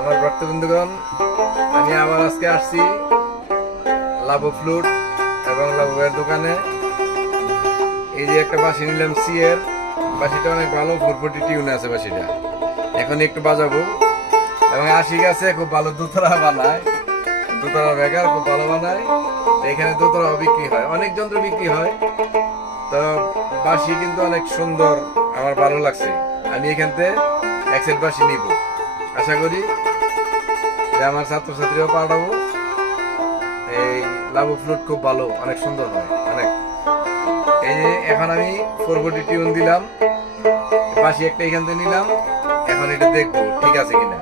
আমার ভক্তবৃন্দগণ আমি আবার আজকে আসছি লাভো ফ্লুট এবং লাভের দোকানে। এই যে একটা বাসি নিলাম সিয়ের বাসিটা অনেক ভালো ফুরফুটি টিউনে আছে বাসিটা। এখন একটু বাজাবো। এবং আশিক আছে খুব ভালো দুতরা বানায়। দুতরা বেগার খুব ভালো বানায়। এখানে দুতরাও বিক্রি হয়, অনেক যন্ত্র বিক্রি হয়। তো বাসি কিন্তু অনেক সুন্দর, আমার ভালো লাগছে। আমি এখান থেকে এক সেট বাসি নিব। আশা করি যে আমার ছাত্রছাত্রীও পাঠাবো। এই লাভ ফ্লুট খুব ভালো, অনেক সুন্দর হয়, অনেক। এই যে এখন আমি ফোর টিউন দিলাম, পাশে একটা এখান থেকে নিলাম, এখন এটা দেখব ঠিক আছে কিনা।